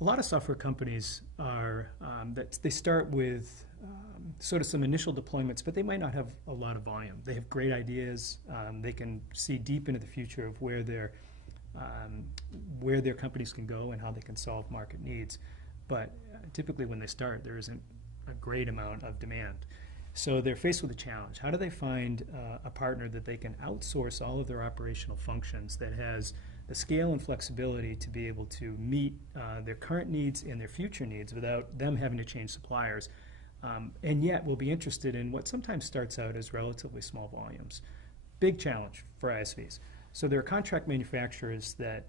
A lot of software companies are, they start with sort of some initial deployments, but they might not have a lot of volume. They have great ideas. They can see deep into the future of where their companies can go and how they can solve market needs. But typically when they start, there isn't a great amount of demand. So they're faced with a challenge. How do they find a partner that they can outsource all of their operational functions, that has the scale and flexibility to be able to meet their current needs and their future needs without them having to change suppliers, and yet will be interested in what sometimes starts out as relatively small volumes? Big challenge for ISVs. So there are contract manufacturers that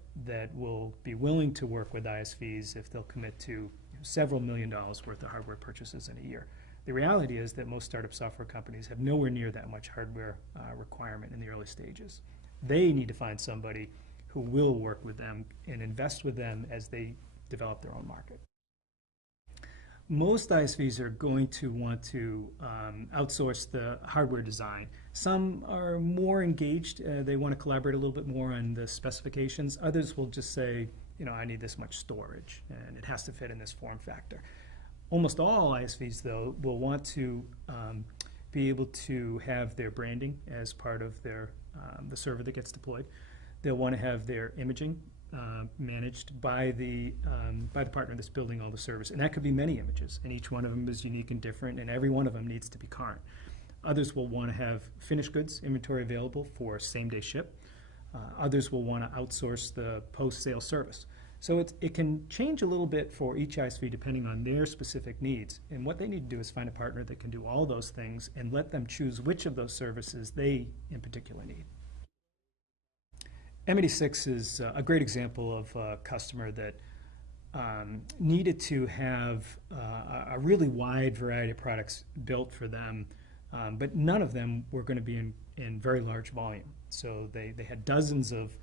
will be willing to work with ISVs if they'll commit to several $1 million worth of hardware purchases in a year. The reality is that most startup software companies have nowhere near that much hardware requirement in the early stages. They need to find somebody who will work with them and invest with them as they develop their own market. Most ISVs are going to want to outsource the hardware design. Some are more engaged. They want to collaborate a little bit more on the specifications. Others will just say, I need this much storage, and it has to fit in this form factor. Almost all ISVs, though, will want to be able to have their branding as part of their the server that gets deployed. They'll want to have their imaging managed by the partner that's building all the servers, and that could be many images, and each one of them is unique and different, and every one of them needs to be current. Others will want to have finished goods inventory available for same-day ship. Others will want to outsource the post-sale service. So it can change a little bit for each ISV depending on their specific needs. And what they need to do is find a partner that can do all those things and let them choose which of those services they in particular need. M86 is a great example of a customer that needed to have a really wide variety of products built for them, but none of them were going to be in very large volume. So they had dozens of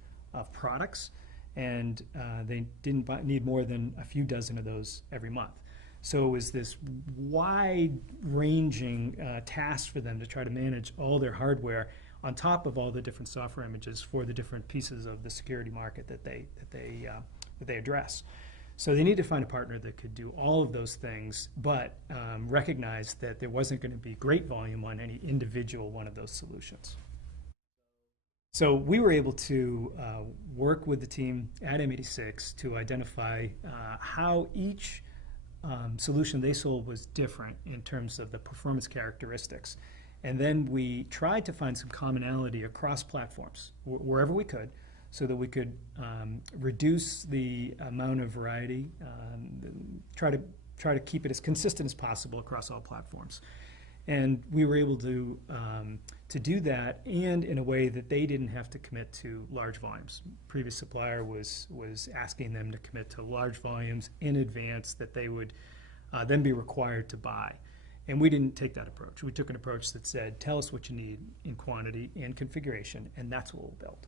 products, and they didn't need more than a few dozen of those every month. So it was this wide-ranging task for them to try to manage all their hardware on top of all the different software images for the different pieces of the security market that they address. So they need to find a partner that could do all of those things, but recognize that there wasn't going to be great volume on any individual one of those solutions. So we were able to work with the team at M86 to identify how each solution they sold was different in terms of the performance characteristics. And then we tried to find some commonality across platforms wherever we could, so that we could reduce the amount of variety, try to keep it as consistent as possible across all platforms. And we were able to do that, and in a way that they didn't have to commit to large volumes. Previous supplier was asking them to commit to large volumes in advance that they would then be required to buy. And we didn't take that approach. We took an approach that said, tell us what you need in quantity and configuration, and that's what we'll build.